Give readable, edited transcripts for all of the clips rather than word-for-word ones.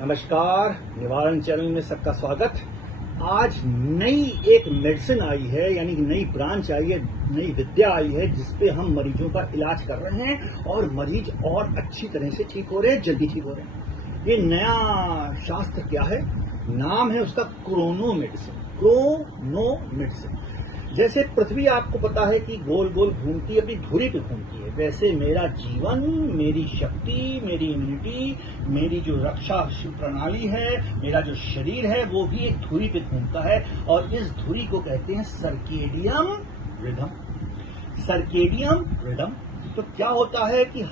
नमस्कार, निवारण चैनल में सबका स्वागत। आज नई एक मेडिसिन आई है, यानी कि नई ब्रांच आई है, नई विद्या आई है, जिसपे हम मरीजों का इलाज कर रहे हैं और मरीज और अच्छी तरह से ठीक हो रहे हैं, जल्दी ठीक हो रहे हैं। ये नया शास्त्र क्या है? नाम है उसका क्रोनो मेडिसिन। Chrono medicine. जैसे पृथ्वी आपको पता है कि गोल गोल घूमती है, अपनी धुरी पे घूमती है, वैसे मेरा जीवन, मेरी शक्ति, मेरी इम्यूनिटी, मेरी जो रक्षा प्रणाली है, मेरा जो शरीर है, वो भी एक धुरी पे घूमता है और इस धुरी को कहते हैं सर्केडियम रिदम। Circadian rhythm. तो क्या होता है कि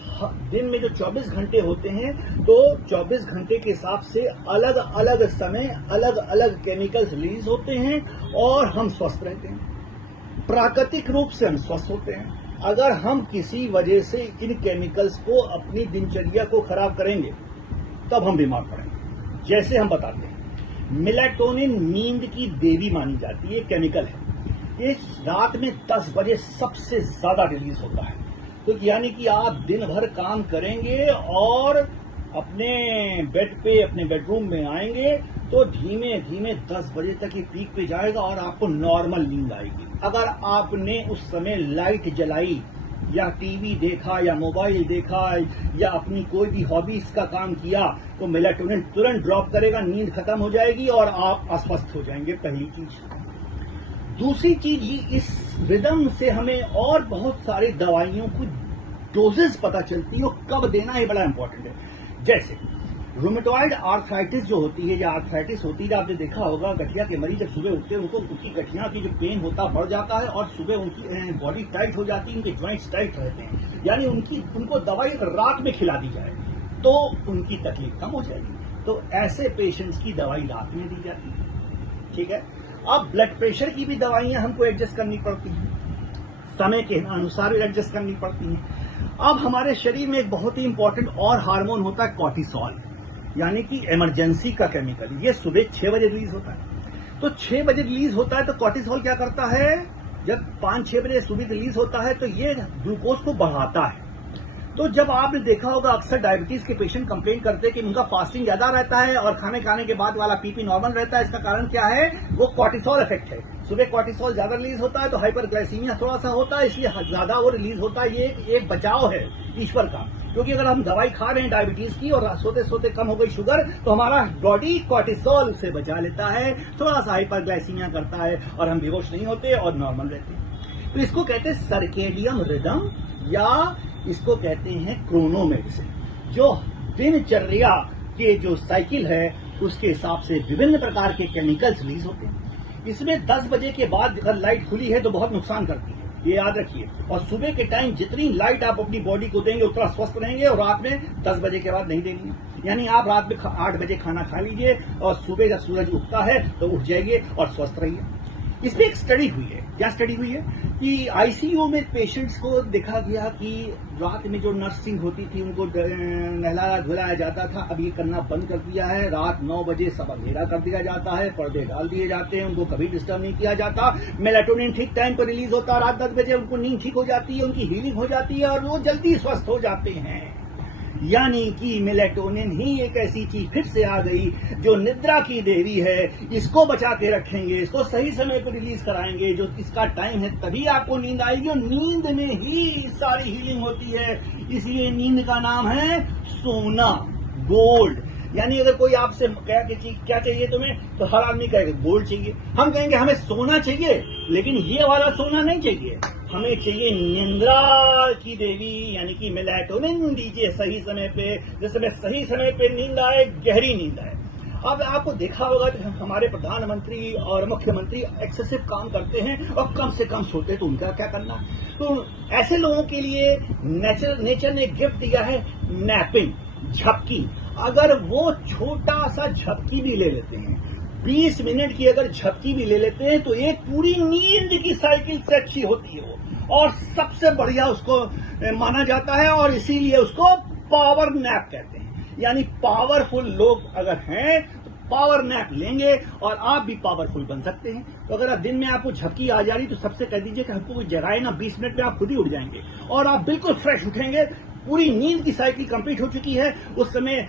दिन में जो 24 घंटे होते हैं, तो 24 घंटे के हिसाब से अलग अलग समय अलग अलग केमिकल्स रिलीज होते हैं और हम स्वस्थ रहते हैं। प्राकृतिक रूप से हम स्वस्थ होते हैं। अगर हम किसी वजह से इन केमिकल्स को अपनी दिनचर्या को खराब करेंगे, तब हम बीमार पड़ेंगे। जैसे हम बताते हैं, मेलाटोनिन नींद की देवी मानी जाती है, केमिकल है। इस रात में 10 बजे सबसे ज्यादा रिलीज होता है। तो यानी कि आप दिन भर काम करेंगे और अपने बेड पे, अपने बेडरूम में आएंगे तो धीमे धीमे 10 बजे तक ये पीक पे जाएगा और आपको नॉर्मल नींद आएगी। अगर आपने उस समय लाइट जलाई या टीवी देखा या मोबाइल देखा या अपनी कोई भी हॉबीज का काम किया, तो मेलाटोनिन तुरंत ड्रॉप करेगा, नींद खत्म हो जाएगी और आप अस्वस्थ हो जाएंगे। पहली चीज। दूसरी चीज, इस रिदम से हमें और बहुत सारी दवाइयों की डोजेस पता चलती है और कब देना, ये बड़ा इंपॉर्टेंट है। जैसे रूमेटॉइड आर्थराइटिस जो होती है या आर्थराइटिस होती है, आपने देखा होगा गठिया के मरीज जब सुबह उठते हैं, उनको उनकी गठिया की जो पेन होता है बढ़ जाता है और सुबह उनकी बॉडी टाइट हो जाती है, उनके जॉइंट्स टाइट रहते हैं। यानी उनको दवाई रात में खिला दी जाए तो उनकी तकलीफ कम हो जाएगी। तो ऐसे पेशेंट्स की दवाई रात में दी जाती है। ठीक है। अब ब्लड प्रेशर की भी दवाइयां हमको एडजस्ट करनी पड़ती हैं, समय के अनुसार एडजस्ट करनी पड़ती हैं। अब हमारे शरीर में एक बहुत ही इंपॉर्टेंट और हार्मोन होता है कॉर्टिसोल, यानी कि इमरजेंसी का केमिकल। ये सुबह 6 बजे रिलीज होता है। तो 6 बजे रिलीज होता है तो कॉर्टिसोल क्या करता है? जब 5-6 बजे सुबह रिलीज होता है तो ये ग्लूकोज को बढ़ाता है। तो जब आपने देखा होगा, अक्सर डायबिटीज के पेशेंट कंप्लेन करते हैं कि उनका फास्टिंग ज्यादा रहता है और खाने के बाद वाला पीपी नॉर्मल रहता है। इसका कारण क्या है? वो कॉर्टिसोल इफेक्ट है। सुबह कॉर्टिसोल ज्यादा रिलीज होता है तो हाइपरग्लाइसीमिया थोड़ा सा होता है, इसलिए ज्यादा वो रिलीज होता है। ये एक बचाव है ईश्वर का, क्योंकि अगर हम दवाई खा रहे हैं डायबिटीज की और सोते सोते कम हो गई शुगर, तो हमारा बॉडी कॉर्टिसोल से बचा लेता है, थोड़ा सा हाइपरग्लाइसीमिया करता है और हम बेहोश नहीं होते और नॉर्मल रहते हैं। तो इसको कहते हैं सर्केडियम रिदम या इसको कहते हैं क्रोनो मेडिसिन। जो दिनचर्या के जो साइकिल है उसके हिसाब से विभिन्न प्रकार के केमिकल्स रिलीज होते हैं। इसमें 10 बजे के बाद अगर लाइट खुली है तो बहुत नुकसान करती है, ये याद रखिए। और सुबह के टाइम जितनी लाइट आप अपनी बॉडी को देंगे उतना स्वस्थ रहेंगे और रात में 10 बजे के बाद नहीं देंगे। यानी आप रात में 8 बजे खाना खा लीजिए और सुबह जब सूरज उगता है तो उठ जाइए और स्वस्थ रहिए। इसमें एक स्टडी हुई है। क्या स्टडी हुई है? कि आईसीयू में पेशेंट्स को देखा गया कि रात में जो नर्सिंग होती थी उनको नहलाया धुलाया जाता था, अब ये करना बंद कर दिया है। रात 9 बजे सब अंधेरा कर दिया जाता है, पर्दे डाल दिए जाते हैं, उनको कभी डिस्टर्ब नहीं किया जाता। मेलाटोनिन ठीक टाइम पर रिलीज होता है, रात 10 बजे उनको नींद ठीक हो जाती है, उनकी हीलिंग हो जाती है और वो जल्दी स्वस्थ हो जाते हैं। यानी कि मेलाटोनिन ही एक ऐसी चीज फिर से आ गई जो निद्रा की देवी है। इसको बचा के रखेंगे, इसको सही समय पर रिलीज कराएंगे, जो इसका टाइम है तभी आपको नींद आएगी और नींद में ही सारी हीलिंग होती है। इसलिए नींद का नाम है सोना, गोल्ड। यानी अगर कोई आपसे क्या चाहिए तुम्हें, तो हर आदमी कहेगा गोल्ड चाहिए। हम कहेंगे हमें सोना चाहिए, लेकिन ये वाला सोना नहीं चाहिए, हमें चाहिए निंद्रा की देवी, यानी कि मेलाटोनिन दीजिए सही समय पे, जिसमें सही समय पे नींद आए, गहरी नींद आए। अब आपको देखा होगा कि हमारे प्रधानमंत्री और मुख्यमंत्री एक्सेसिव काम करते हैं और कम से कम सोते, तो उनका क्या करना? तो ऐसे लोगों के लिए नेचर ने गिफ्ट दिया है नैपिंग, झपकी। अगर वो छोटा सा झपकी भी ले लेते हैं, 20 मिनट की अगर झपकी भी ले लेते हैं, तो एक पूरी नींद की साइकिल से अच्छी होती है वो, और सबसे बढ़िया उसको माना जाता है और इसीलिए उसको पावर नैप कहते हैं। यानी पावरफुल लोग अगर हैं तो पावर नैप लेंगे और आप भी पावरफुल बन सकते हैं। तो अगर दिन में आपको झपकी आ जा रही तो सबसे कह दीजिए कि हमको कोई जगाए ना, 20 मिनट में आप खुद ही उठ जाएंगे और आप बिल्कुल फ्रेश उठेंगे, पूरी नींद की साइकिल कंप्लीट हो चुकी है। उस समय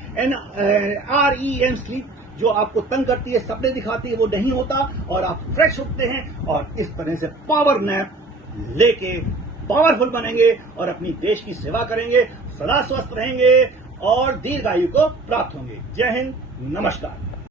REM स्लीप जो आपको तंग करती है, सपने दिखाती है, वो नहीं होता और आप फ्रेश उठते हैं और इस तरह से पावर नैप लेके पावरफुल बनेंगे और अपनी देश की सेवा करेंगे, सदा स्वस्थ रहेंगे और दीर्घायु को प्राप्त होंगे। जय हिंद, नमस्कार।